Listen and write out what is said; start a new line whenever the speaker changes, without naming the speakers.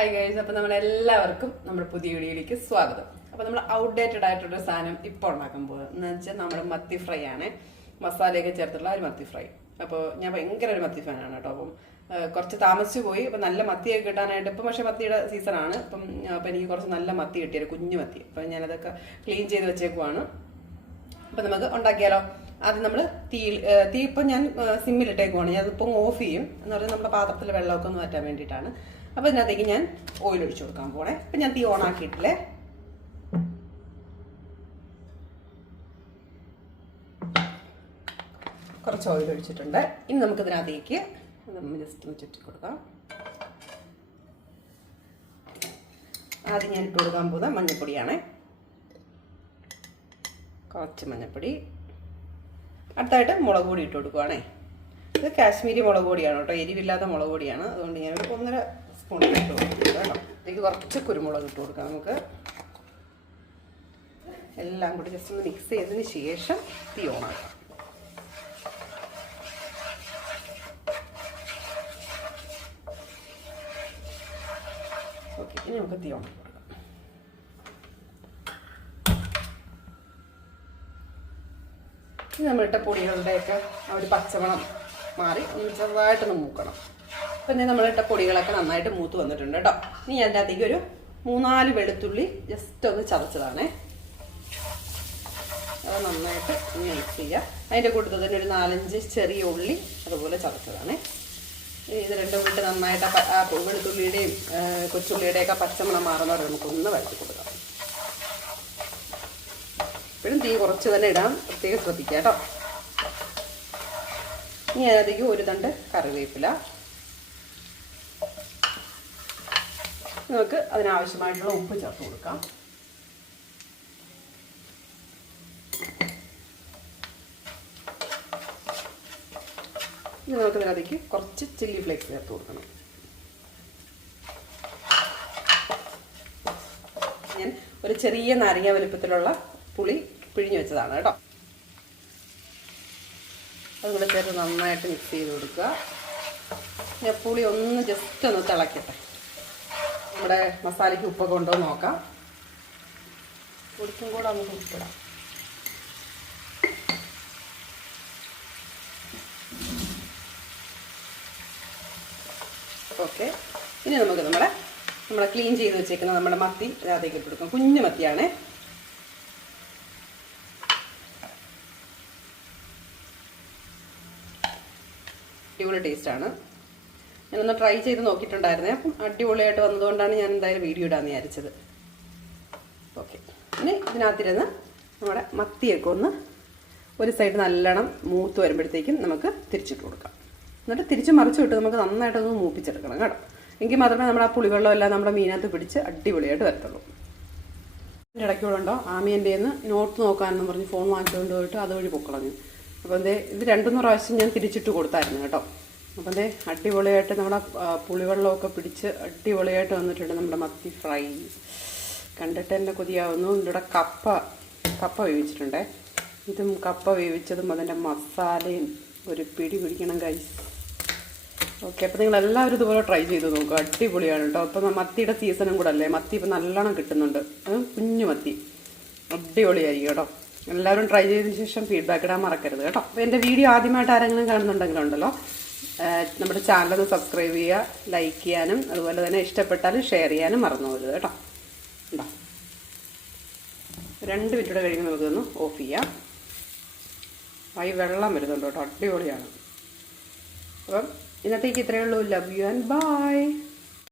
Hi guys അപ്പോൾ നമ്മളെല്ലാവർക്കും നമ്മുടെ പുതിയ വീഡിയോയിലേക്ക് സ്വാഗതം. അപ്പോൾ നമ്മൾ ഔട്ട്ഡേറ്റഡ് ആയിട്ടുള്ള സാധനം ഇപ്പോൾ ഉണ്ടാക്കാൻ പോകുന്നത് എന്ന് വെച്ചാൽ നമ്മുടെ മത്തി ഫ്രൈ ആണ്. മസാലയൊക്കെ ചേർത്തുള്ള ഒരു മത്തി ഫ്രൈ അപ്പോൾ ഞാൻ ഭയങ്കര ഒരു മത്തി ഫാനാണ് കേട്ടോ. അപ്പം കുറച്ച് താമസിച്ചു പോയി. അപ്പം നല്ല മത്തിയൊക്കെ കിട്ടാനായിട്ട് ഇപ്പം പക്ഷേ മത്തിയുടെ സീസണാണ് അപ്പം അപ്പം എനിക്ക് കുറച്ച് നല്ല മത്തി കിട്ടിയത് കുഞ്ഞു മത്തി. അപ്പം ഞാനതൊക്കെ ക്ലീൻ ചെയ്ത് വെച്ചേക്കുവാണ്. അപ്പം നമുക്ക് ഉണ്ടാക്കിയാലോ? ആദ്യം നമ്മൾ തീ തീ ഇപ്പം ഞാൻ സിമ്മിലിട്ടേക്കുവാണ്. ഞാൻ അതിപ്പം ഓഫ് ചെയ്യും. എന്ന് പറഞ്ഞാൽ നമ്മുടെ പാത്രത്തിൽ വെള്ളമൊക്കെ ഒന്ന് മാറ്റാൻ വേണ്ടിയിട്ടാണ്. അപ്പം ഇതിനകത്തേക്ക് ഞാൻ ഓയിൽ ഒഴിച്ചു കൊടുക്കാൻ പോണേ. അപ്പം ഞാൻ തീ ഓൺ ആക്കിയിട്ടില്ലേ? കുറച്ച് ഓയിൽ ഒഴിച്ചിട്ടുണ്ട്. ഇനി നമുക്ക് ഇതിനകത്തേക്ക് നമ്മൾ ജസ്റ്റ് ഒന്ന് ചുറ്റി കൊടുക്കാം. ആദ്യം ഞാൻ ഇട്ട് കൊടുക്കാൻ പോകുന്ന മഞ്ഞൾപ്പൊടിയാണ് കുറച്ച് മഞ്ഞൾപ്പൊടി അടുത്തായിട്ട് മുളക് പൊടി ഇട്ട് കൊടുക്കുവാണേ. ഇത് കാശ്മീരി മുളക് പൊടിയാണ് കേട്ടോ. എരിവില്ലാത്ത മുളക് പൊടിയാണ്. അതുകൊണ്ട് ഞാൻ ഒരു ഒന്നര സ്പൂൺ കേട്ടോ. ഇതിലേക്ക് കുറച്ച് കുരുമുളക് ഇട്ട് കൊടുക്കാം നമുക്ക്. എല്ലാം കൂടി ജസ്റ്റ് ഒന്ന് മിക്സ് ചെയ്തതിന് ശേഷം തീ ഓണാക്കാം ഓക്കെ ഇനി നമുക്ക് തീ ഇനി നമ്മളിട്ട പൊടികളുടെയൊക്കെ ആ ഒരു പച്ചമണം മാറി ഒന്ന് ചെറുതായിട്ടൊന്ന് മൂക്കണം. പിന്നെ നമ്മളിട്ട പൊടികളൊക്കെ നന്നായിട്ട് മൂത്ത് വന്നിട്ടുണ്ട് കേട്ടോ. ഇനി അതിന്റെ അകത്തേക്ക് ഒരു മൂന്നാൽ വെളുത്തുള്ളി ജസ്റ്റ് ഒന്ന് ചതച്ചതാണേ. അത് നന്നായിട്ട് മിക്സ് ചെയ്യുക അതിന്റെ കൂട്ടത്തിൽ തന്നെ ഒരു നാലഞ്ച് ചെറിയ ഉള്ളി അതുപോലെ ചതച്ചതാണേ. ഇത് രണ്ടും കൂടി നന്നായിട്ട് ആ വെളുത്തുള്ളിയുടെയും കൊച്ചുള്ളിയുടെയൊക്കെ പച്ചമണം മാറുന്നവരെ നമുക്കൊന്ന് വഴറ്റി കൊടുക്കാം. എപ്പോഴും തീ കുറച്ച് തന്നെ ഇടാം. പ്രത്യേകം ശ്രദ്ധിക്കുക കേട്ടോ. ഇനി അതിനകത്തേക്ക് ഒരു തണ്ട് കറിവേപ്പില. നമുക്ക് അതിനാവശ്യമായിട്ടുള്ള ഉപ്പ് ചേർത്ത് കൊടുക്കാം. ഇനി നമുക്ക് കുറച്ച് ചില്ലി ഫ്ലേക്സ് ചേർത്ത് കൊടുക്കണം. ഞാൻ ഒരു ചെറിയ നാരങ്ങ വലുപ്പത്തിലുള്ള പുളി പിഴിഞ്ഞു വെച്ചതാണ് കേട്ടോ. അതും കൂടെ ചേർത്ത് നന്നായിട്ട് മിക്സ് ചെയ്ത് കൊടുക്കുക. ഞാൻ പുളി ഒന്ന് ജസ്റ്റ് ഒന്ന് തിളക്കട്ടെ. നമ്മുടെ മസാലയ്ക്ക് ഉപ്പൊക്കെ കൊണ്ടോ നോക്കാം. ഉടുക്കും കൂടെ നമുക്ക് ഉപ്പിടാം. ഓക്കെ. ഇനി നമുക്ക് നമ്മുടെ നമ്മളെ ക്ലീൻ ചെയ്ത് വെച്ചേക്കുന്ന നമ്മുടെ മത്തി അതിനകത്തേക്ക് ഇട്ട് കൊടുക്കാം. കുഞ്ഞു മത്തിയാണ്. ടേസ്റ്റ് ടേസ്റ്റാണ് ഞാനൊന്ന് ട്രൈ ചെയ്ത് നോക്കിയിട്ടുണ്ടായിരുന്നേ. അപ്പം അടിപൊളിയായിട്ട് വന്നതുകൊണ്ടാണ് ഞാൻ എന്തായാലും വീഡിയോ ഇടാൻ വിചാരിച്ചത്. ഓക്കെ ഇനി ഇതിനകത്തിരുന്ന് നമ്മുടെ മത്തിയൊക്കെ ഒന്ന് ഒരു സൈഡ് നല്ലോണം മൂത്ത് വരുമ്പോഴത്തേക്കും നമുക്ക് തിരിച്ചിട്ട് കൊടുക്കാം. എന്നിട്ട് തിരിച്ച് മറിച്ച് വിട്ട് നമുക്ക് നന്നായിട്ടൊന്ന് മൂപ്പിച്ചെടുക്കണം കേട്ടോ. എങ്കിൽ മാത്രമേ നമ്മുടെ ആ പുളിവെള്ളം എല്ലാം നമ്മുടെ മീനകത്ത് പിടിച്ച് അടിപൊളിയായിട്ട് വരത്തുള്ളൂ. എന്റെ ഇടയ്ക്ക് കൂടെ ഉണ്ടോ? ആമിയന്റെ നിന്ന് നോട്ട് നോക്കാനെന്ന് പറഞ്ഞ് ഫോൺ വാങ്ങിച്ചുകൊണ്ട് പോയിട്ട് അതുവഴി പൊക്കളഞ്ഞു. അപ്പോൾ എന്തേ ഇത് രണ്ടുമൂന്ന് പ്രാവശ്യം ഞാൻ തിരിച്ചിട്ട് കൊടുത്തായിരുന്നു കേട്ടോ. അപ്പോൾ അതേ അടിപൊളിയായിട്ട് നമ്മുടെ പുളിവെള്ളമൊക്കെ പിടിച്ച് അടിപൊളിയായിട്ട് വന്നിട്ടുണ്ട് നമ്മുടെ മത്തി ഫ്രൈ. കണ്ടിട്ട് തന്നെ കൊതിയാവുന്നു. ഇവിടെ കപ്പ കപ്പ വേവിച്ചിട്ടുണ്ടേ. ഇതും കപ്പ വേവിച്ചതും അതിന്റെ മസാലയും ഒരു പിടി പിടിക്കണം കൈസ് ഓക്കെ അപ്പോൾ നിങ്ങൾ എല്ലാവരും ഇതുപോലെ ട്രൈ ചെയ്ത് നോക്കുക അടിപൊളിയാണ് കേട്ടോ. ഇപ്പം മത്തിയുടെ സീസണും കൂടെ അല്ലേ? മത്തി ഇപ്പം നല്ലോണം കിട്ടുന്നുണ്ട്. കുഞ്ഞു മത്തി. അടിപൊളിയായി കേട്ടോ. എല്ലാവരും ട്രൈ ചെയ്തതിന് ശേഷം ഫീഡ്ബാക്ക് ഇടാൻ മറക്കരുത് കേട്ടോ. അപ്പോൾ എന്റെ വീഡിയോ ആദ്യമായിട്ട് ആരെങ്കിലും കാണുന്നുണ്ടെങ്കിലുണ്ടല്ലോ നമ്മുടെ ചാനലൊന്ന് സബ്സ്ക്രൈബ് ചെയ്യുക ലൈക്ക് ചെയ്യാനും അതുപോലെ തന്നെ ഇഷ്ടപ്പെട്ടാലും ഷെയർ ചെയ്യാനും മറന്നു പോകരുത് കേട്ടോ. ഉണ്ടോ? രണ്ട് മിനിറ്റ് കഴിയുമ്പോൾ നമുക്കൊന്ന് ഓഫ് ചെയ്യാം. ആയി വെള്ളം വരുന്നുണ്ട് കേട്ടോ അടിപൊളിയാണ്. അപ്പം ഇന്നത്തേക്ക് ഇത്രയേ ഉള്ളൂ. Love you and by